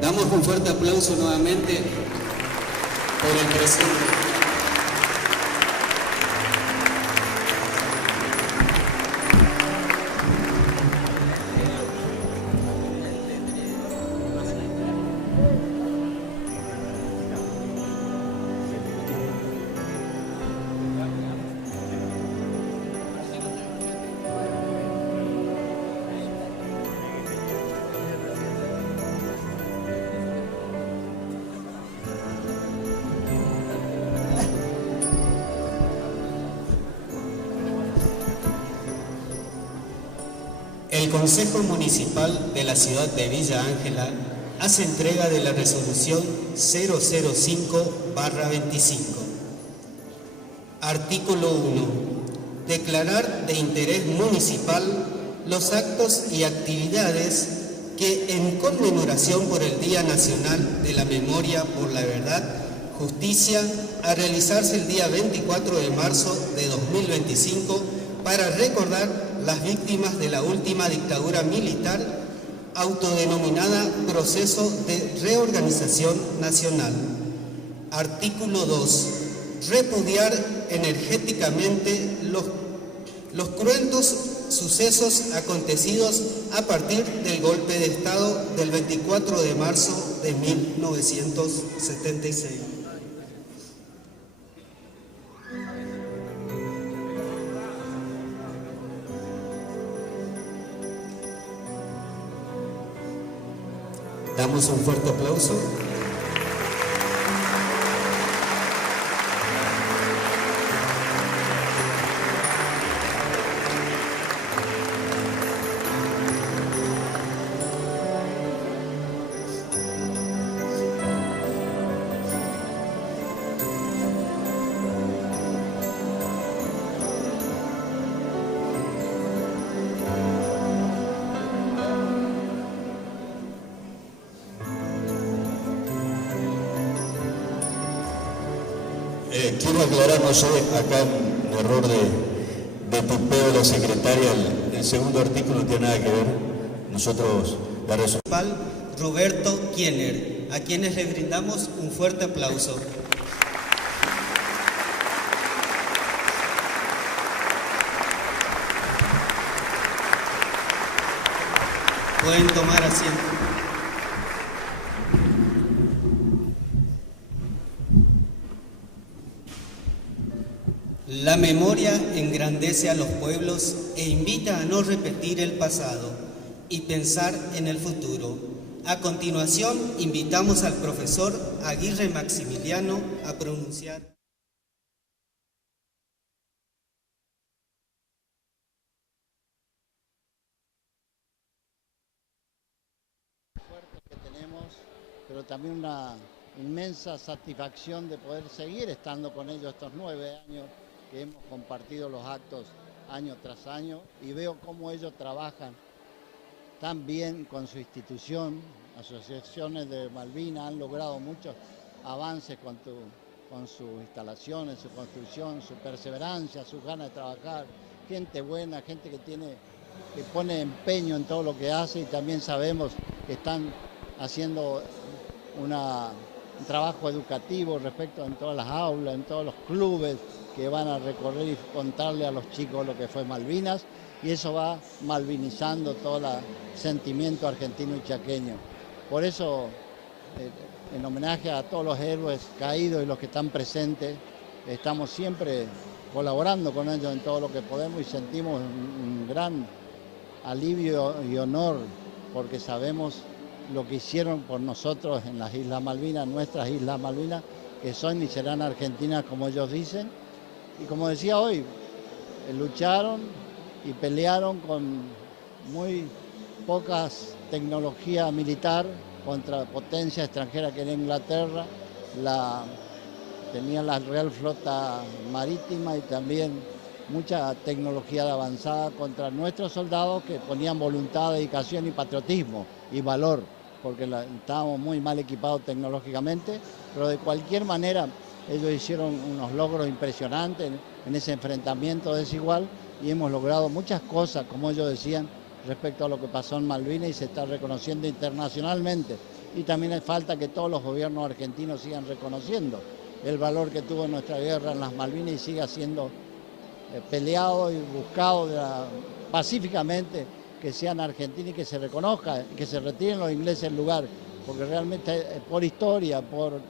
Damos un fuerte aplauso nuevamente por el presente. El Consejo Municipal de la ciudad de Villa Ángela hace entrega de la resolución 005/25. Artículo 1. Declarar de interés municipal los actos y actividades que, en conmemoración por el Día Nacional de la Memoria por la Verdad, Justicia, a realizarse el día 24 de marzo de 2025 para recordar las víctimas de la última dictadura militar, autodenominada Proceso de Reorganización Nacional. Artículo 2. Repudiar enérgicamente los cruentos sucesos acontecidos a partir del golpe de Estado del 24 de marzo de 1976. Damos un fuerte aplauso. Quiero aclarar, no sé, acá un error de tupeo de la secretaria, el segundo artículo no tiene nada que ver. Nosotros, la resolución. Roberto Kiener, a quienes le brindamos un fuerte aplauso. Pueden tomar asiento. La memoria engrandece a los pueblos e invita a no repetir el pasado y pensar en el futuro. A continuación, invitamos al profesor Aguirre Maximiliano a pronunciar. Que tenemos, pero también una inmensa satisfacción de poder seguir estando con ellos estos 9 años que hemos compartido los actos año tras año, y veo cómo ellos trabajan tan bien con su institución. Asociaciones de Malvinas han logrado muchos avances con sus instalaciones, su construcción, su perseverancia, sus ganas de trabajar, gente buena, gente que pone empeño en todo lo que hace, y también sabemos que están haciendo un trabajo educativo respecto en todas las aulas, en todos los clubes que van a recorrer y contarle a los chicos lo que fue Malvinas, y eso va malvinizando todo el sentimiento argentino y chaqueño. Por eso, en homenaje a todos los héroes caídos y los que están presentes, estamos siempre colaborando con ellos en todo lo que podemos, y sentimos un gran alivio y honor porque sabemos lo que hicieron por nosotros en las Islas Malvinas, nuestras Islas Malvinas, que son y serán argentinas como ellos dicen. Y como decía hoy, lucharon y pelearon con muy pocas tecnología militar, contra potencia extranjera que era Inglaterra, tenía la Real Flota Marítima y también mucha tecnología avanzada contra nuestros soldados que ponían voluntad, dedicación y patriotismo y valor, porque estábamos muy mal equipados tecnológicamente, pero de cualquier manera ellos hicieron unos logros impresionantes en ese enfrentamiento desigual y hemos logrado muchas cosas, como ellos decían, respecto a lo que pasó en Malvinas y se está reconociendo internacionalmente. Y también falta que todos los gobiernos argentinos sigan reconociendo el valor que tuvo nuestra guerra en las Malvinas y siga siendo peleado y buscado pacíficamente, que sean argentinos y que se reconozca, que se retiren los ingleses del lugar, porque realmente por historia, por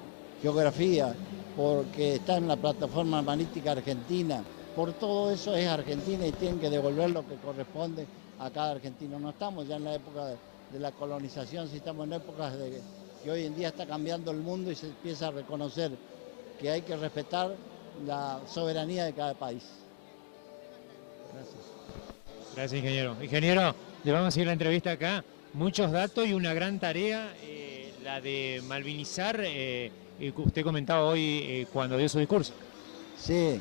geografía, porque está en la plataforma marítima argentina, por todo eso es Argentina y tienen que devolver lo que corresponde a cada argentino. No estamos ya en la época de la colonización, si estamos en épocas de que hoy en día está cambiando el mundo y se empieza a reconocer que hay que respetar la soberanía de cada país. Gracias. Gracias, ingeniero. Ingeniero, le vamos a seguir la entrevista acá. Muchos datos y una gran tarea, la de malvinizar, que usted comentaba hoy cuando dio su discurso. Sí,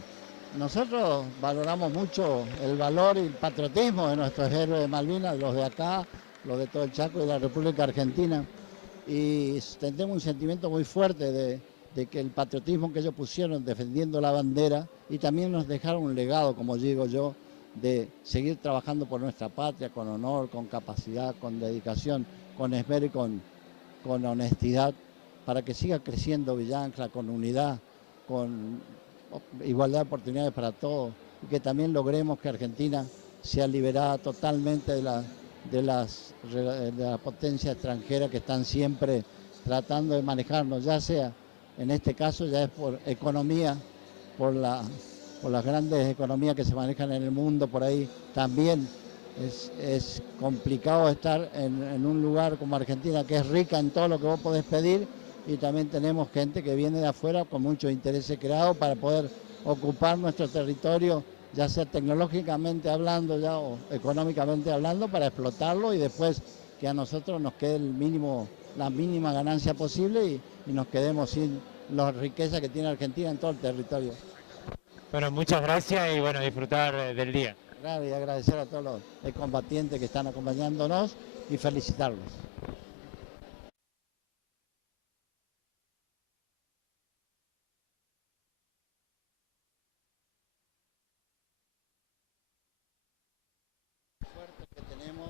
nosotros valoramos mucho el valor y el patriotismo de nuestros héroes de Malvinas, los de acá, los de todo el Chaco y de la República Argentina, y tenemos un sentimiento muy fuerte de que el patriotismo que ellos pusieron defendiendo la bandera y también nos dejaron un legado, como digo yo, de seguir trabajando por nuestra patria con honor, con capacidad, con dedicación, con esmero y con honestidad, para que siga creciendo Villa Ángela con unidad, con igualdad de oportunidades para todos, y que también logremos que Argentina sea liberada totalmente de la potencia extranjera que están siempre tratando de manejarnos, ya sea, en este caso ya es por economía, por las grandes economías que se manejan en el mundo por ahí. También es complicado estar en un lugar como Argentina, que es rica en todo lo que vos podés pedir, y también tenemos gente que viene de afuera con muchos intereses creados para poder ocupar nuestro territorio, ya sea tecnológicamente hablando ya o económicamente hablando, para explotarlo y después que a nosotros nos quede la mínima ganancia posible y nos quedemos sin la riqueza que tiene Argentina en todo el territorio. Bueno, muchas gracias y bueno, disfrutar del día. Claro, y agradecer a todos los combatientes que están acompañándonos y felicitarlos. Fuerte que tenemos,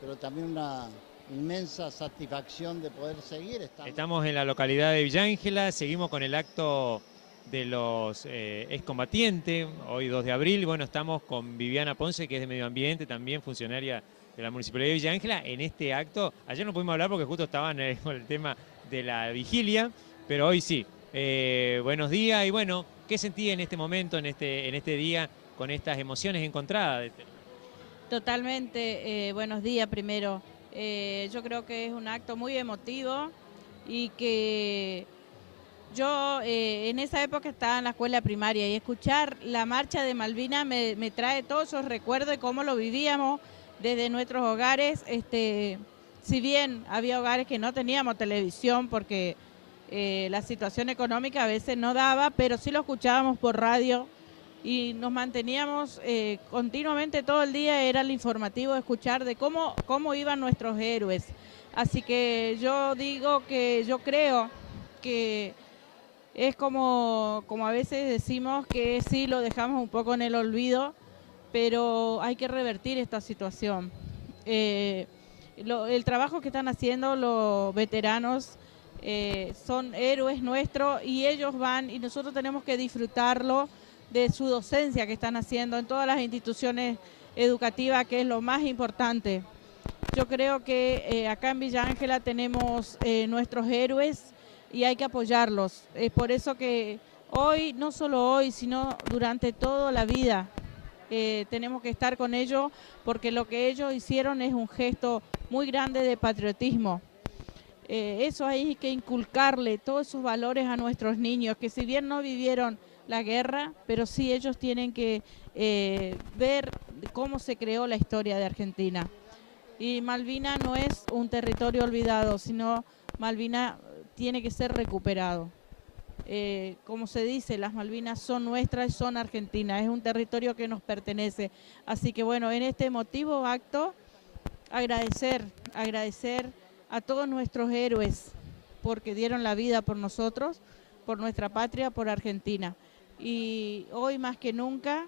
pero también una inmensa satisfacción de poder seguir estando. Estamos en la localidad de Villa Ángela, seguimos con el acto de los excombatientes, hoy 2 de abril, bueno, estamos con Viviana Ponce, que es de Medio Ambiente, también funcionaria de la Municipalidad de Villa Ángela, en este acto. Ayer no pudimos hablar porque justo estaban con el tema de la vigilia, pero hoy sí. Buenos días y bueno, ¿qué sentí en este momento, en este día, con estas emociones encontradas? Totalmente, buenos días primero. Yo creo que es un acto muy emotivo y que yo en esa época estaba en la escuela primaria y escuchar la marcha de Malvinas me trae todos esos recuerdos de cómo lo vivíamos desde nuestros hogares. Si bien había hogares que no teníamos televisión porque la situación económica a veces no daba, pero sí lo escuchábamos por radio y nos manteníamos continuamente todo el día, era el informativo de escuchar de cómo iban nuestros héroes. Así que yo digo que yo creo que es como a veces decimos que sí lo dejamos un poco en el olvido, pero hay que revertir esta situación. El trabajo que están haciendo los veteranos son héroes nuestros y ellos van y nosotros tenemos que disfrutarlo de su docencia que están haciendo en todas las instituciones educativas, que es lo más importante. Yo creo que acá en Villa Ángela tenemos nuestros héroes y hay que apoyarlos. Es por eso que hoy, no solo hoy, sino durante toda la vida, tenemos que estar con ellos, porque lo que ellos hicieron es un gesto muy grande de patriotismo. Eso hay que inculcarle todos esos valores a nuestros niños, que si bien no vivieron la guerra, pero sí ellos tienen que ver cómo se creó la historia de Argentina. Y Malvina no es un territorio olvidado, sino Malvina tiene que ser recuperado. Como se dice, las Malvinas son nuestras, son argentinas, es un territorio que nos pertenece. Así que bueno, en este emotivo acto, agradecer a todos nuestros héroes, porque dieron la vida por nosotros, por nuestra patria, por Argentina. Y hoy más que nunca,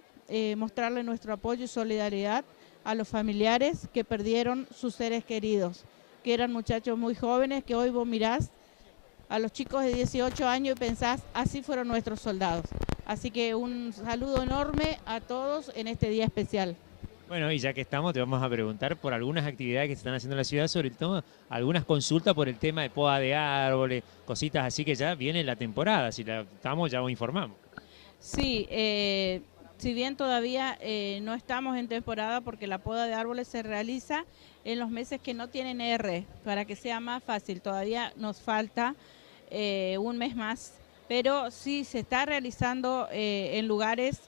mostrarle nuestro apoyo y solidaridad a los familiares que perdieron sus seres queridos, que eran muchachos muy jóvenes, que hoy vos mirás a los chicos de 18 años y pensás, así fueron nuestros soldados. Así que un saludo enorme a todos en este día especial. Bueno, y ya que estamos, te vamos a preguntar por algunas actividades que se están haciendo en la ciudad, sobre todo algunas consultas por el tema de poda de árboles, cositas así, que ya viene la temporada. Si la estamos, ya os informamos. Sí, si bien todavía no estamos en temporada, porque la poda de árboles se realiza en los meses que no tienen R, para que sea más fácil. Todavía nos falta un mes más, pero sí se está realizando en lugares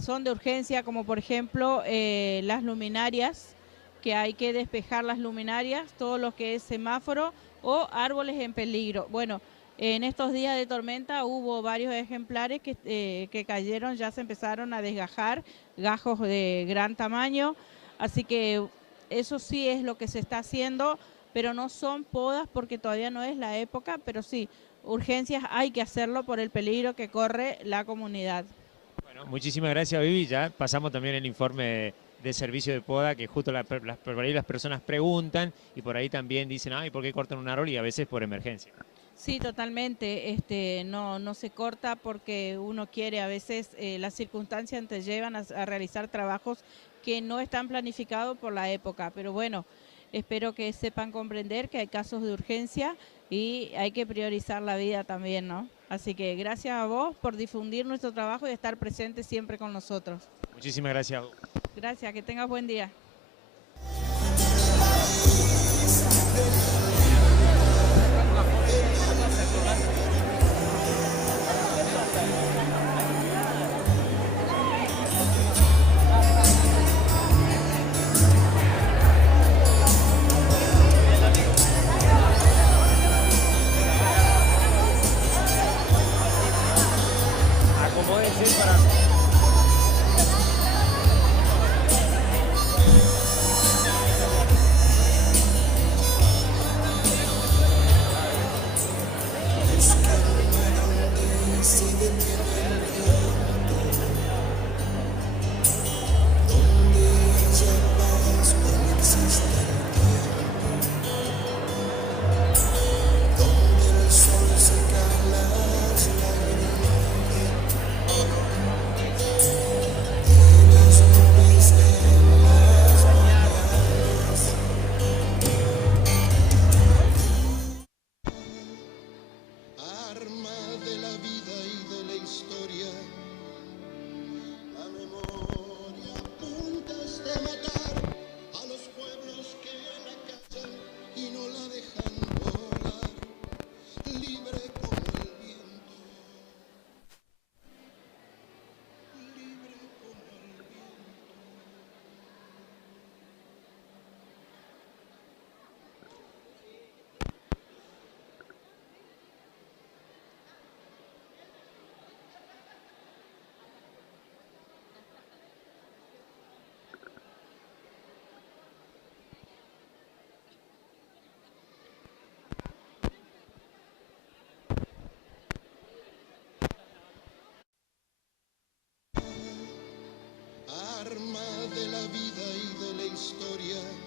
son de urgencia, como por ejemplo las luminarias, que hay que despejar las luminarias, todo lo que es semáforo o árboles en peligro. Bueno, en estos días de tormenta hubo varios ejemplares que cayeron, ya se empezaron a desgajar, gajos de gran tamaño, así que eso sí es lo que se está haciendo, pero no son podas porque todavía no es la época, pero sí, urgencias hay que hacerlo por el peligro que corre la comunidad. Bueno, muchísimas gracias, Vivi. Ya pasamos también el informe de servicio de poda, que justo por ahí las personas preguntan y por ahí también dicen, ay, ¿por qué cortan un árbol? Y a veces por emergencia. Sí, totalmente. No se corta porque uno quiere, a veces las circunstancias te llevan a realizar trabajos que no están planificados por la época, pero bueno, espero que sepan comprender que hay casos de urgencia y hay que priorizar la vida también, ¿no? Así que gracias a vos por difundir nuestro trabajo y estar presente siempre con nosotros. Muchísimas gracias. Gracias, que tengas buen día. Acomódense para... Arma de la vida y de la historia.